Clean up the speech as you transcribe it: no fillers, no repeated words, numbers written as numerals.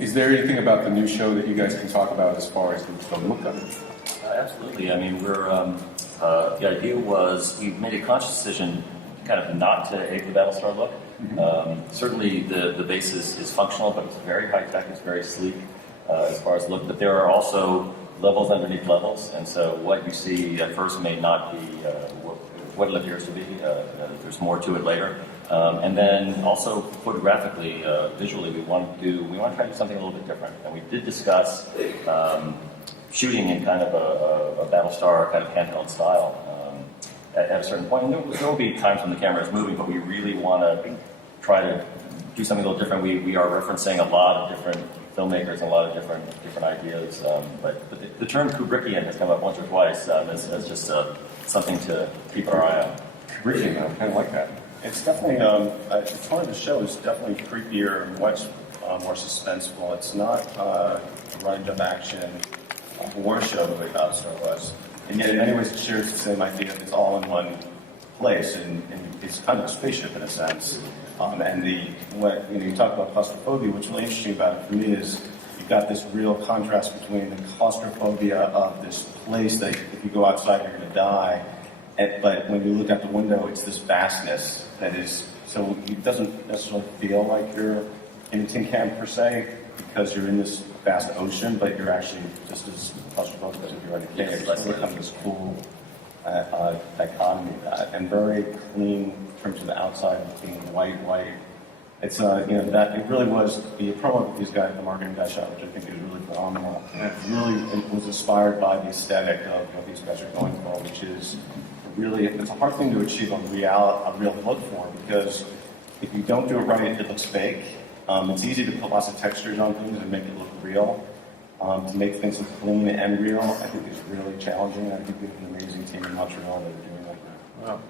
Is there anything about the new show that you guys can talk about as far as the look of it? Absolutely. I mean, the idea was we made a conscious decision kind of not to ape the Battlestar look. Certainly the base is functional, but it's very high tech, it's very sleek as far as look, but there are also levels underneath levels, and so what you see at first may not be what it appears to be. There's more to it later. And then also photographically, visually, we want to try to do something a little bit different. And we did discuss shooting in kind of a Battlestar kind of handheld style at a certain point. And there will be times when the camera is moving, but we really want to try to do something a little different. We are referencing a lot of different filmmakers and a lot of different ideas. But the term Kubrician has come up once or twice as just something to keep our eye on. Kubrician, I kind of like that. It's definitely, the tone of the show is definitely creepier and much more suspenseful. It's not a run-jump action war show the way Battlestar was. And yet in many ways it shares the same idea. It's all in one place, and it's kind of a spaceship in a sense. You talk about claustrophobia, what's really interesting about it for me is you've got this real contrast between the claustrophobia of this place that if you go outside you're going to die, but when you look out the window it's this vastness that is, so it doesn't necessarily feel like you're in a tin can per se, because you're in this vast ocean, but you're actually just as claustrophobic as if you're in a cave. It's become this cool dichotomy of that, and very clean in terms of the outside being white. It's that it really was the promo that these guys, the marketing guys shot, which I think is really phenomenal. It was inspired by the aesthetic of what these guys are going for, which is really, it's a hard thing to achieve a real look for, because if you don't do it right, it looks fake. It's easy to put lots of textures on things and make it look real. To make things look clean and real, I think is really challenging. I think we have an amazing team in Montreal that are doing that. Wow.